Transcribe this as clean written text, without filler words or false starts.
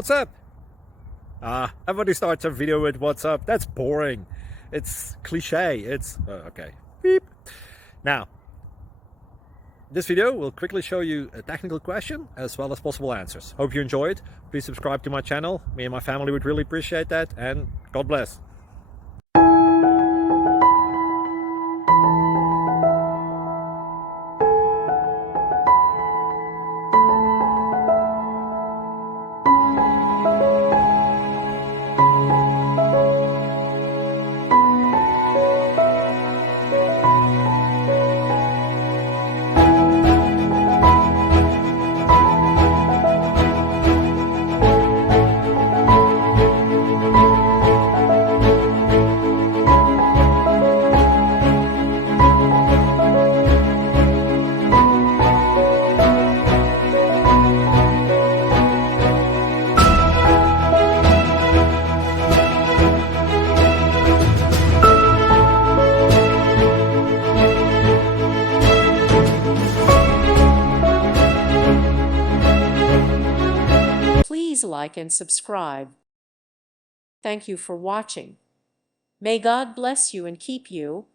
What's up? Everybody starts a video with what's up. That's boring. It's cliche. It's okay. Beep. Now, this video will quickly show you a technical question as well as possible answers. Hope you enjoy it. Please subscribe to my channel. Me and my family would really appreciate that, and God bless. Please like and subscribe. Thank you for watching. May God bless you and keep you.